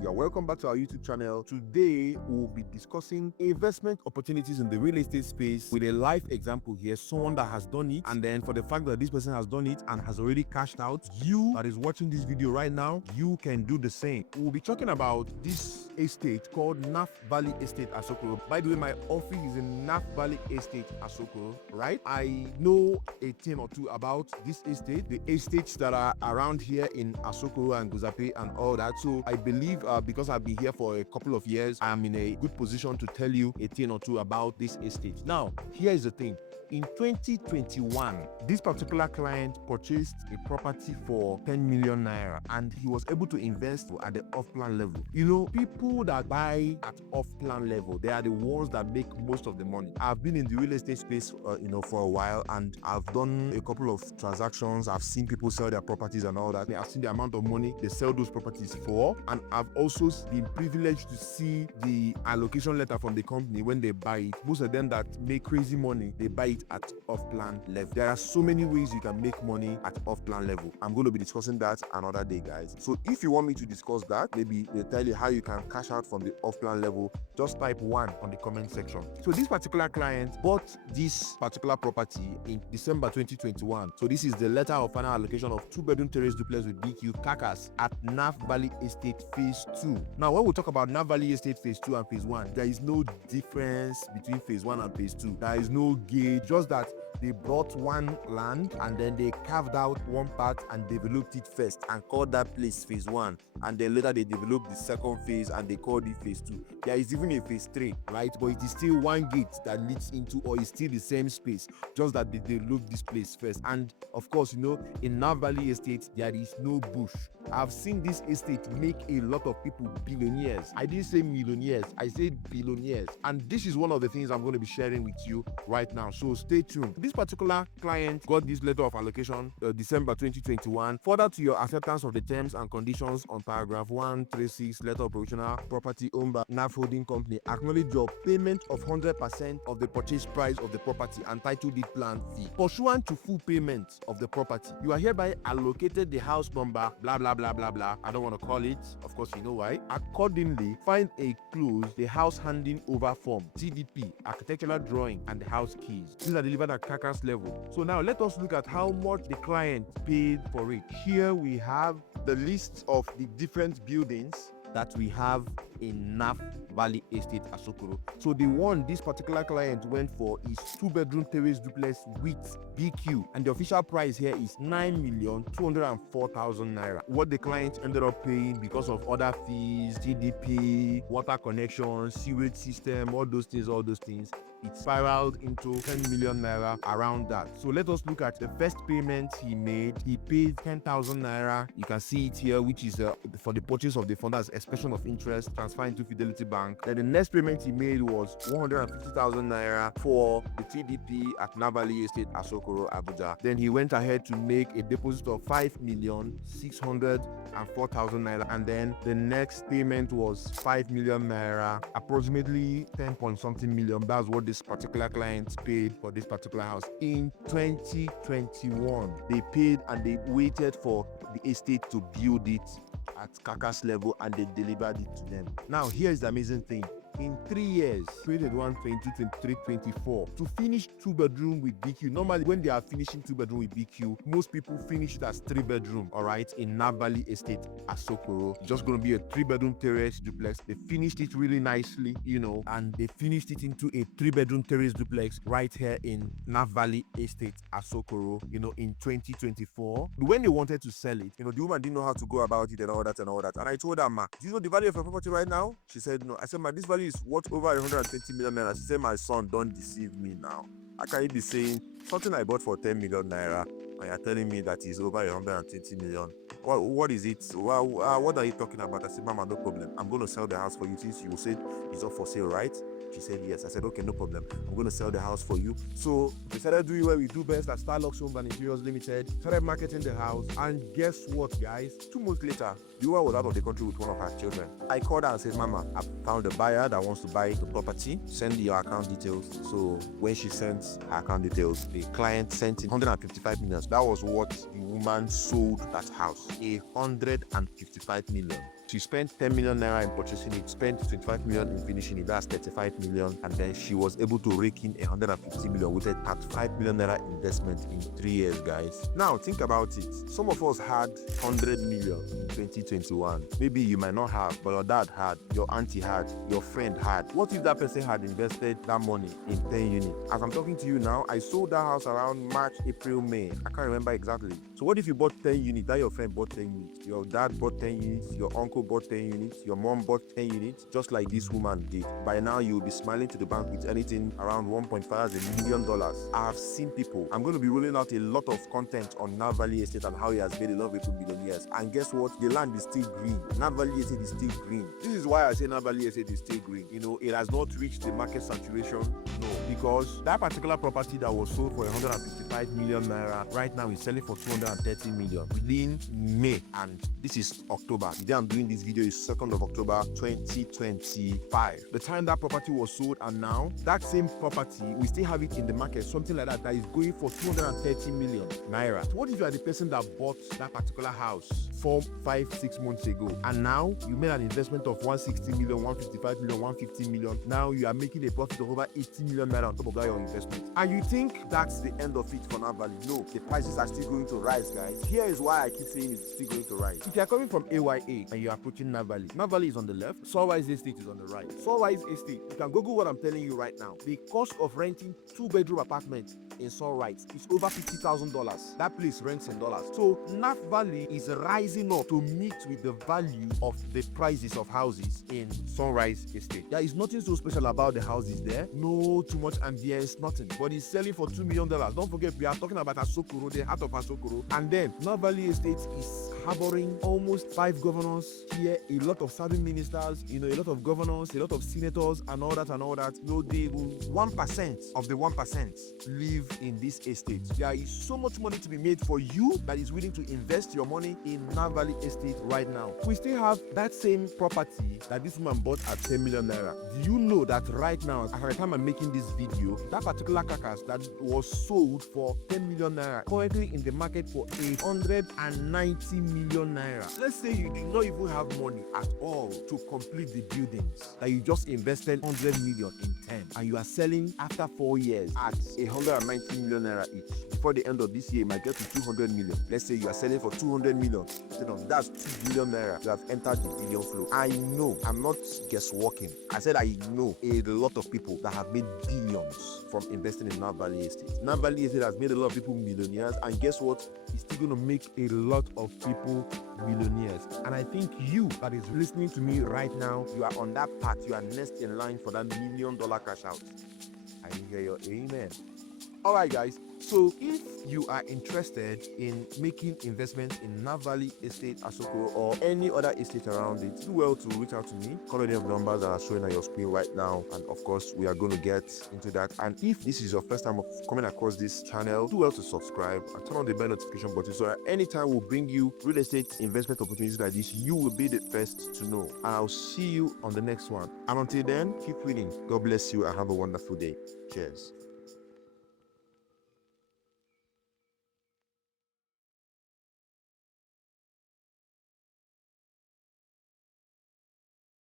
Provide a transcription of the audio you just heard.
You are welcome back to our YouTube channel. Today, we'll be discussing investment opportunities in the real estate space with a live example here, someone that has done it, and then for the fact that this person has done it and has already cashed out, you that is watching this video right now, you can do the same. We'll be talking about this estate called NAF Valley Estate, Asokoro. By the way, my office is in NAF Valley Estate, Asokoro, right? I know a thing or two about this estate, the estates that are around here in Asokoro and Guzape and all that. So I believe because I've been here for a couple of years, I'm in a good position to tell you a thing or two about this estate. Now, here is the thing. In 2021, this particular client purchased a property for 10 million naira and he was able to invest at the off-plan level. You know, people that buy at off-plan level, they are the ones that make most of the money. I've been in the real estate space, for a while, and I've done a couple of transactions. I've seen people sell their properties and all that. I've seen the amount of money they sell those properties for, and I've also been privileged to see the allocation letter from the company when they buy it. Most of them that make crazy money, they buy it at off-plan level. There are so many ways you can make money at off-plan level. I'm going to be discussing that another day, guys. So if you want me to discuss that, maybe they tell you how you can cash out from the off-plan level, just type 1 on the comment section. So this particular client bought this particular property in December 2021. So this is the letter of final allocation of 2-bedroom terrace duplex with BQ Kakas at NAF Valley Estate Phase 2. Now, when we talk about NAF Valley Estate Phase 2 and Phase 1, there is no difference between Phase 1 and Phase 2. There is no gauge, just that they bought one land and then they carved out one part and developed it first and called that place Phase 1, and then later they developed the second phase and they called it Phase 2. There is even a Phase 3, right? But it is still one gate that leads into, or is still the same space, just that they developed this place first. And of course, you know, in NAF Valley Estate, there is no bush. I've seen this estate make a lot of people billionaires. I didn't say millionaires, I said billionaires. And this is one of the things I'm going to be sharing with you right now. So stay tuned. This particular client got this letter of allocation December 2021. Further to your acceptance of the terms and conditions on paragraph 136, letter of provisional property owned by NAF Holding Company, acknowledge your payment of 100% of the purchase price of the property and title deed plan fee. Pursuant to full payment of the property, you are hereby allocated the house number, blah blah blah blah blah. I don't want to call it, of course you know why. Accordingly, find a close the house handing over form, TDP, architectural drawing, and the house keys. These are delivered at Kakas level. So now let us look at how much the client paid for it. Here we have the list of the different buildings that we have in NAF Valley Estate, Asokoro. So the one this particular client went for is 2-bedroom terrace duplex with BQ, and the official price here is 9,204,000 naira. What the client ended up paying because of other fees, GDP, water connection, sewage system, all those things, it spiraled into 10 million naira around that. So let us look at the first payment he made. He paid 10,000 naira. You can see it here, which is for the purchase of the fund as expression of interest, transfer into Fidelity Bank. Then the next payment he made was 150,000 naira for the TDP at NAF Valley Estate, Asokoro, Abuja. Then he went ahead to make a deposit of 5,604,000 naira, and then the next payment was 5 million naira, approximately 10 point something million. That's what this particular client paid for this particular house. In 2021, they paid and they waited for the estate to build it at Kakas level and they delivered it to them. Now, here's the amazing thing. In 3 years, 21, 22, 23, 24, to finish 2-bedroom with BQ. Normally, when they are finishing 2-bedroom with BQ, most people finish it as 3-bedroom, all right, in NAF Valley Estate, Asokoro. It's just going to be a 3-bedroom terrace duplex. They finished it really nicely, you know, and they finished it into a 3-bedroom terrace duplex right here in NAF Valley Estate, Asokoro, you know, in 2024. When they wanted to sell it, you know, the woman didn't know how to go about it and all that. And I told her, ma, do you know the value of your property right now? She said, no. I said, ma, this value is worth over 120 million naira. She said, my son, don't deceive me now. How can you be saying something I bought for 10 million naira and you're telling me that is over 120 million? What is it? What are you talking about? I said, mama, no problem. I'm going to sell the house for you since you said it's up for sale, right? She said yes. I said, okay, no problem. I'm going to sell the house for you. So we started doing what we do best at Starlux Homes and Interiors Limited. Started marketing the house. And guess what, guys? 2 months later, the woman was out of the country with one of her children. I called her and said, Mama, I found a buyer that wants to buy the property. Send your account details. So when she sent her account details, the client sent in 155 million. That was what the woman sold that house. 155 million. She spent 10 million naira in purchasing it, spent 25 million in finishing it, that's 35 million, and then she was able to rake in 150 million with a 35 million naira investment in 3 years, guys. Now think about it. Some of us had 100 million in 2021. Maybe you might not have, but your dad had, your auntie had, your friend had. What if that person had invested that money in 10 units? As I'm talking to you now, I sold that house around March, April, May. I can't remember exactly. So what if you bought 10 units? That your friend bought 10 units. Your dad bought 10 units. Your uncle bought 10 units. Your mom bought 10 units. Just like this woman did. By now, you'll be smiling to the bank with anything around 1.5 million dollars. I have seen people. I'm going to be rolling out a lot of content on NAF Valley Estate and how he has made a lot of people millionaires. And guess what? The land is still green. NAF Valley Estate is still green. This is why I say NAF Valley Estate is still green. You know, it has not reached the market saturation. No, because that particular property that was sold for 155 million naira right now is selling for 230 million within May, and this is October. The day I'm doing this video is 2nd of October 2025. The time that property was sold, and now that same property, we still have it in the market, something like that is going for 230 million naira. So what if you are the person that bought that particular house 4, 5, 6 months ago, and now you made an investment of 160 million, 155 million, 150 million. Now you are making a profit of over 80 million naira on top of that your investment, and you think that's the end of it for NAF Valley? No, the prices are still going to rise, guys. Here is why I keep saying it's still going to rise. If you are coming from AYA and you are approaching NAF Valley is on the left, Starlux Estate is on the right. Starlux Estate, you can Google what I'm telling you right now. The cost of renting 2-bedroom apartments in Starlux is over $50,000. That place rents in dollars. So NAF Valley is rising up to meet with the value of the prices of houses in Starlux Estate. There is nothing so special about the houses there. No too much ambience, nothing. But it's selling for $2 million. Don't forget, we are talking about Asokoro, the heart of Asokoro. And then NAF Valley Estate is harboring almost 5 governors here, a lot of serving ministers, you know, a lot of governors, a lot of senators, and all that and all that. You know, the 1% of the 1% live in this estate. There is so much money to be made for you that is willing to invest your money in NAF Valley Estate right now. We still have that same property that this woman bought at 10 million naira. Do you know that right now, at the time I'm making this video, that particular carcass that was sold for 10 million naira currently in the market for 190 million naira. Let's say you did not even have money at all to complete the buildings, that you just invested 100 million in 10, and you are selling after 4 years at 190 million naira each. Before the end of this year, it might get to 200 million. Let's say you are selling for 200 million. That's 2 billion naira. You have entered the billion flow. I know, I'm not guessworking. I said I know a lot of people that have made billions from investing in NAF Valley Estate. NAF Valley Estate has made a lot of people millionaires, and guess what? It's still going to make a lot of people millionaires. And I think you that is listening to me right now, you are on that path. You are next in line for that $1 million cash out. I hear your amen. All right, guys. So if you are interested in making investments in NAF Valley Estate, Asokoro, or any other estate around it, do well to reach out to me. Call any of the numbers that are showing on your screen right now, and of course we are going to get into that. And if this is your first time of coming across this channel, do well to subscribe and turn on the bell notification button, so that anytime we'll bring you real estate investment opportunities like this, you will be the first to know. And I'll see you on the next one. And until then, keep winning. God bless you and have a wonderful day. Cheers.